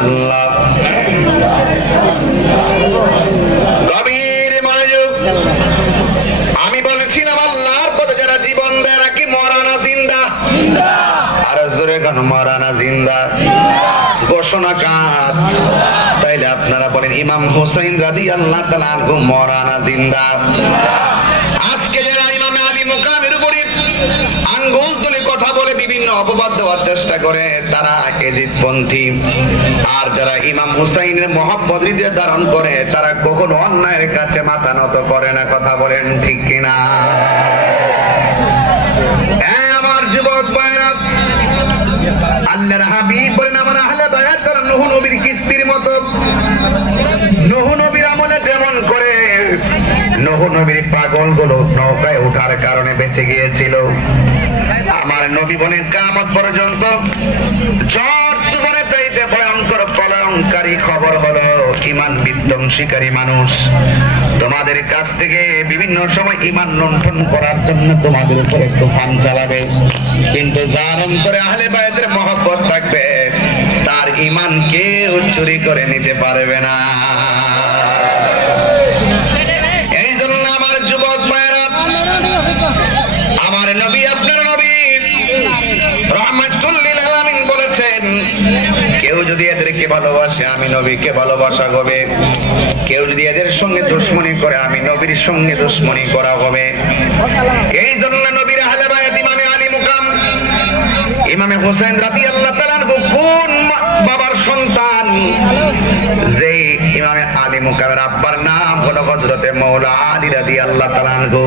আল্লাহ। গভীর মনোযোগ। আমি বলেছিলাম আল্লাহর পথে যারা জীবন দেয় এরা কি মরা না জিন্দা? আর জোরে গান মরা না জিন্দা? ঘোষণা কার? তাইলে আপনারা বলেন ইমাম হোসেন রাদিয়াল্লাহু তাআলা আনহু মরা না জিন্দা? আজকে যারা ইমাম আলী মুকামের উপরে আঙ্গুল তুলে কথা বলে বিভিন্ন অপবাদ দেওয়ার চেষ্টা করে তারা এজিদপন্থী। আর যারা ইমাম হুসাইনের মহব্বত হৃদয়ে ধারণ করে তারা কখনো অন্যায়ের কাছে মাথা নত করে না। কথা বলেন ঠিক কিনা? আমার যুবক ভাইরা, আল্লাহর হাবিব বলেন আমার আহলে বায়াত তারা নূহ নবীর কিস্তির মতো। নূহ নবীর আমলে যেমন করে নূহ নবীর পাগলগুলো নৌকায় ওঠার কারণে বেঁচে গিয়েছিল, আমার নবী বলেন কিয়ামত পর্যন্ত ঝড় তুফানের চাইতে ভয়ঙ্কর প্রলয়ঙ্কারী খবর হলো ঈমান বিধ্বংসীকারী মানুষ তোমাদের কাছ থেকে বিভিন্ন সময় ঈমান লুণ্ঠন করার জন্য তোমাদের উপরে তুফান চালাবে, কিন্তু যার অন্তরে আহলে বায়াতের মহব্বত থাকবে তার ঈমান কেউ চুরি করে নিতে পারবে না। এই জন্য আমার যুবক ভাইরা, আমার নবী আপনার নবী রাহমাতুল লিল আলামিন বলেছেন কেউ যদি এদেরকে ভালোবাসে আমি নবীকে ভালোবাসা হবে, কেউ যদি এদের সঙ্গে দুশমনি করে আমি নবীর সঙ্গে দুশমনি করা হবে। এই জন্য নবীর আহলে বায়াত ইমামে আলী মুকাম ইমামে হোসেন রাদিয়াল্লাহু তাআলা আনহু কোন বাবার সন্তান? যে ইমামে আলী মুকামের আব্বার নাম হলো হযরতে মাওলা আলী রাদিয়াল্লাহু তাআলা আনহু।